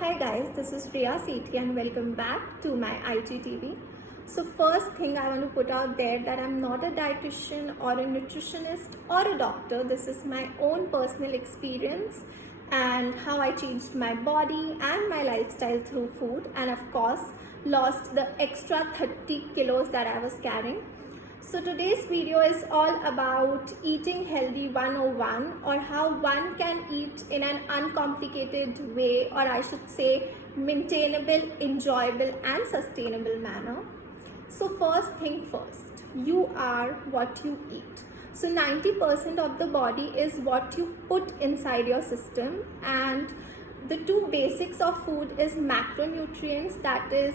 Hi guys, this is Priya Sethi and welcome back to my IGTV. So first thing I want to put out there that I'm not a dietitian or a nutritionist or a doctor. This is my own personal experience and how I changed my body and my lifestyle through food, and of course lost the extra 30 kilos that I was carrying. So today's video is all about eating healthy 101, or how one can eat in an uncomplicated way, or I should say maintainable, enjoyable and sustainable manner. So first thing first, you are what you eat. So 90% of the body is what you put inside your system, and the two basics of food is macronutrients, that is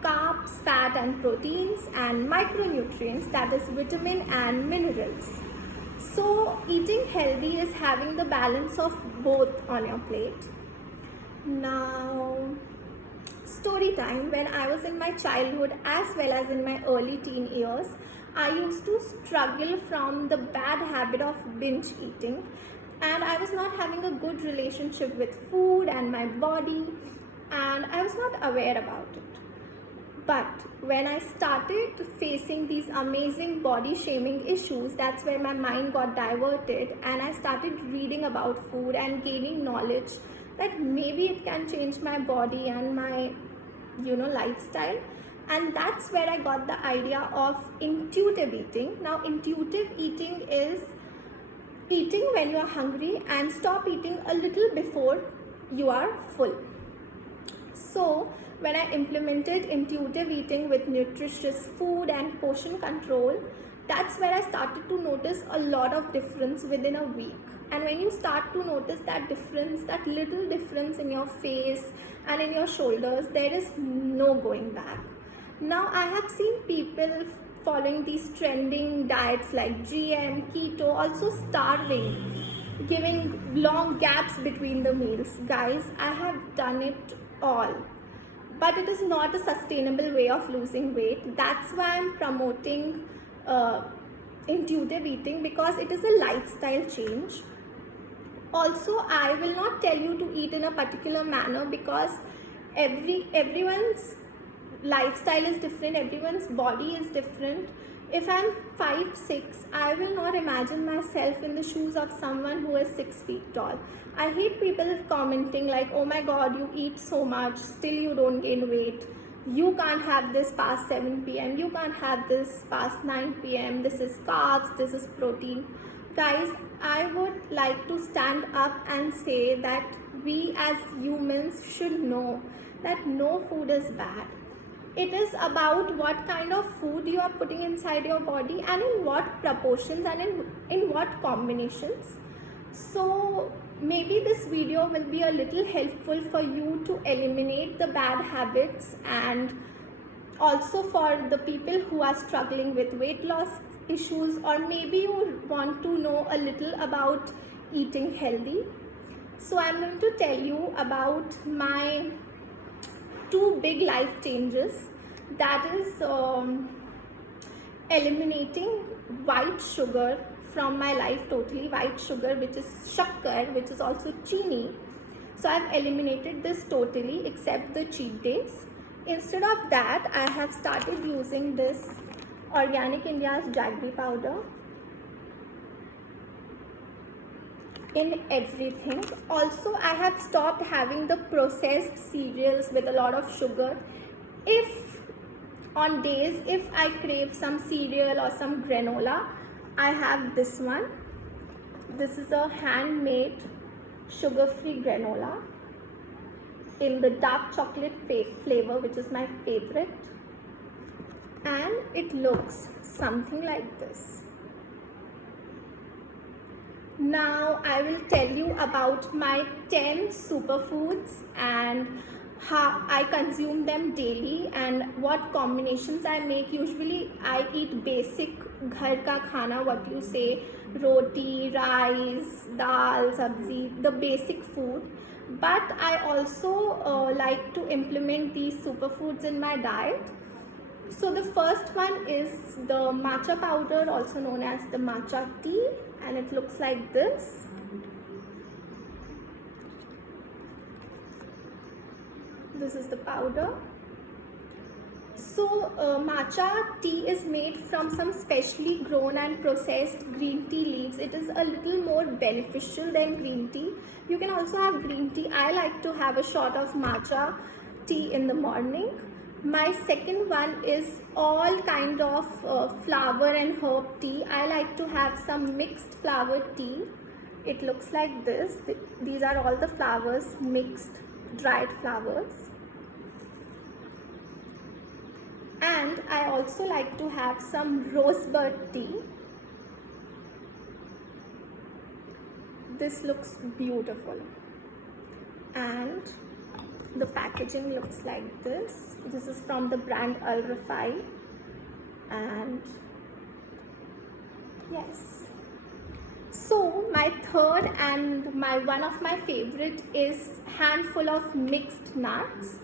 carbs, fat and proteins, and micronutrients, that is vitamin and minerals. So eating healthy is having the balance of both on your plate. Now, story time. When I was in my childhood as well as in my early teen years, I used to struggle from the bad habit of binge eating, and I was not having a good relationship with food and my body, and I was not aware about it. But when I started facing these amazing body shaming issues, that's where my mind got diverted, and I started reading about food and gaining knowledge that maybe it can change my body and my lifestyle. And that's where I got the idea of intuitive eating. Now intuitive eating is eating when you are hungry and stop eating a little before you are full. So when I implemented intuitive eating with nutritious food and portion control, that's where I started to notice a lot of difference within a week. And when you start to notice that difference, that little difference in your face and in your shoulders, there is no going back. Now I have seen people following these trending diets like GM, keto, also starving, giving long gaps between the meals. Guys, I have done it all, but it is not a sustainable way of losing weight. That's why I'm promoting intuitive eating, because it is a lifestyle change. Also, I will not tell you to eat in a particular manner, because everyone's lifestyle is different, everyone's body is different. If I'm 5'6", I will not imagine myself in the shoes of someone who is 6 feet tall. I hate people commenting like, oh my god, you eat so much, still you don't gain weight. You can't have this past 7 p.m. You can't have this past 9 p.m. This is carbs, this is protein. Guys, I would like to stand up and say that we as humans should know that no food is bad. It is about what kind of food you are putting inside your body, and in what proportions, and in what combinations. So maybe this video will be a little helpful for you to eliminate the bad habits, and also for the people who are struggling with weight loss issues, or maybe you want to know a little about eating healthy. So I'm going to tell you about my two big life changes, that is eliminating white sugar from my life totally. White sugar, which is shakkar, which is also chini. So I've eliminated this totally except the cheat days. Instead of that, I have started using this Organic India's jaggery powder in everything. Also, I have stopped having the processed cereals with a lot of sugar. If on days if I crave some cereal or some granola, I have this one. This is a handmade sugar-free granola in the dark chocolate flavor, which is my favorite, and it looks something like this. Now I will tell you about my 10 superfoods and how I consume them daily and what combinations I make. Usually I eat basic ghar ka khana, what you say, roti, rice, dal, sabzi, the basic food. But I also like to implement these superfoods in my diet. So the first one is the matcha powder, also known as the matcha tea, and it looks like this. this is the powder. So matcha tea is made from some specially grown and processed green tea leaves. It is a little more beneficial than green tea. You can also have green tea. I like to have a shot of matcha tea in the morning. My second one is all kind of flower and herb tea. I like to have some mixed flower tea. It looks like this. These are all the flowers, mixed dried flowers. And I also like to have some rosebud tea. This looks beautiful. And the packaging looks like this. This is from the brand Al Rafai. And yes. So my third and one of my favorite is handful of mixed nuts.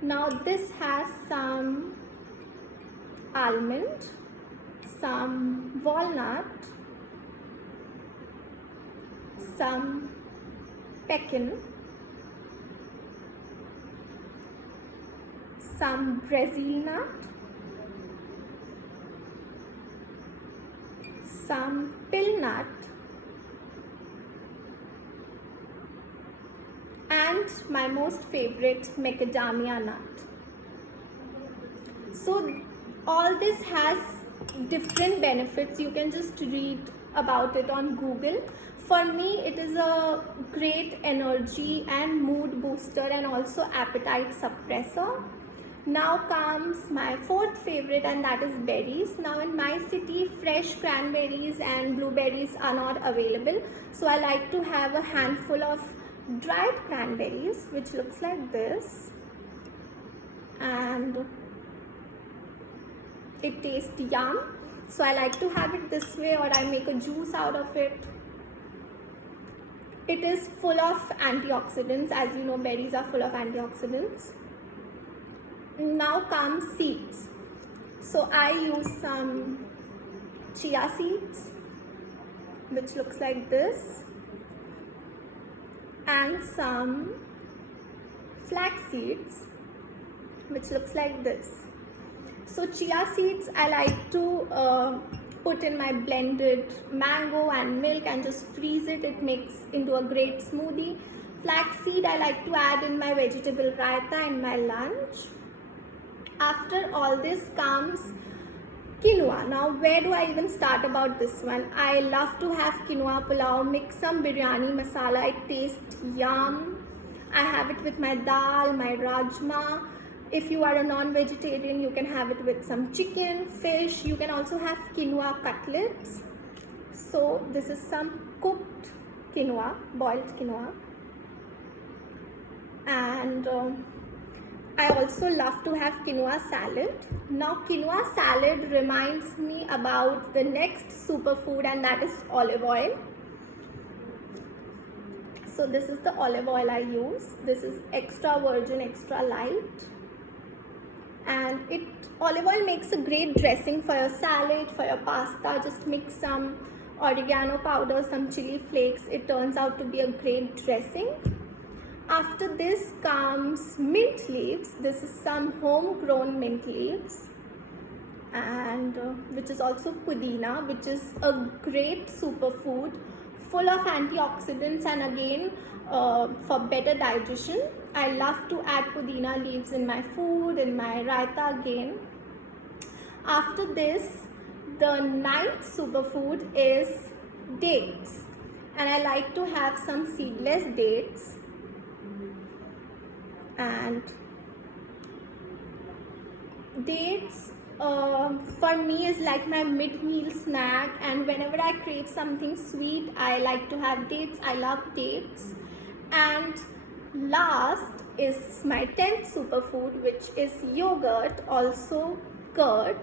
Now this has some almond, some walnut, some pecan, some Brazil nut, some pill nut, and my most favorite macadamia nut. So all this has different benefits. You can just read about it on Google. For me, it is a great energy and mood booster and also appetite suppressor. Now comes my fourth favorite, and that is berries. Now in my city, fresh cranberries and blueberries are not available. So I like to have a handful of dried cranberries, which looks like this. And it tastes yum, so I like to have it this way, or I make a juice out of it. It is full of antioxidants. As you know, berries are full of antioxidants. Now comes seeds. So I use some chia seeds, which looks like this, and some flax seeds, which looks like this. So chia seeds I like to put in my blended mango and milk and just freeze it. It makes into a great smoothie. Flaxseed I like to add in my vegetable raita in my lunch. After all this comes quinoa. Now where do I even start about this one? I love to have quinoa pulao, mix some biryani masala. It tastes yum. I have it with my dal, my rajma. If you are a non-vegetarian, you can have it with some chicken, fish. You can also have quinoa cutlets. So this is some cooked quinoa, boiled quinoa. And I also love to have quinoa salad. Now quinoa salad reminds me about the next superfood, and that is olive oil. So this is the olive oil I use. This is extra virgin, extra light. And olive oil makes a great dressing for your salad, for your pasta. Just mix some oregano powder, some chili flakes. It turns out to be a great dressing. After this comes mint leaves. This is some homegrown mint leaves, and which is also pudina, which is a great superfood, full of antioxidants, and again for better digestion. I love to add pudina leaves in my food, in my raita again. After this, the ninth superfood is dates, and I like to have some seedless dates. And dates for me is like my mid-meal snack, and whenever I crave something sweet, I like to have dates. I love dates. And last is my 10th superfood, which is yogurt, also curd.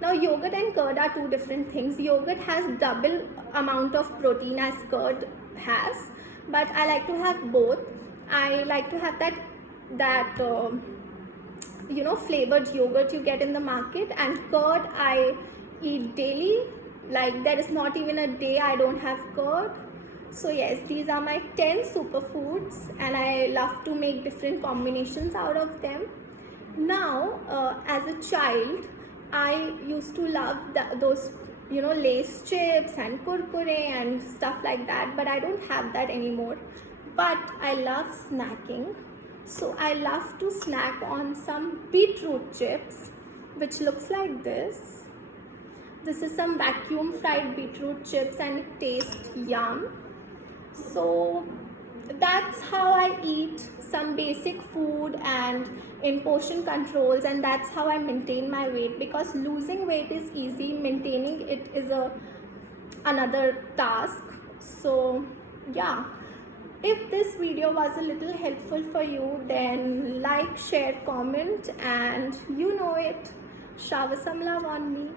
Now yogurt and curd are two different things. Yogurt has double amount of protein as curd has, but I like to have both. I like to have that flavored yogurt you get in the market, and curd I eat daily. Like there is not even a day I don't have curd. So yes, these are my 10 superfoods, and I love to make different combinations out of them. Now, as a child, I used to love those, Lays chips and kurkure and stuff like that, but I don't have that anymore. But I love snacking. So I love to snack on some beetroot chips, which looks like this. This is some vacuum fried beetroot chips and it tastes yum. So that's how I eat some basic food and in portion controls, and that's how I maintain my weight, because losing weight is easy, maintaining it is another task. So yeah, if this video was a little helpful for you, then like, share, comment, and you know it, shower some love on me.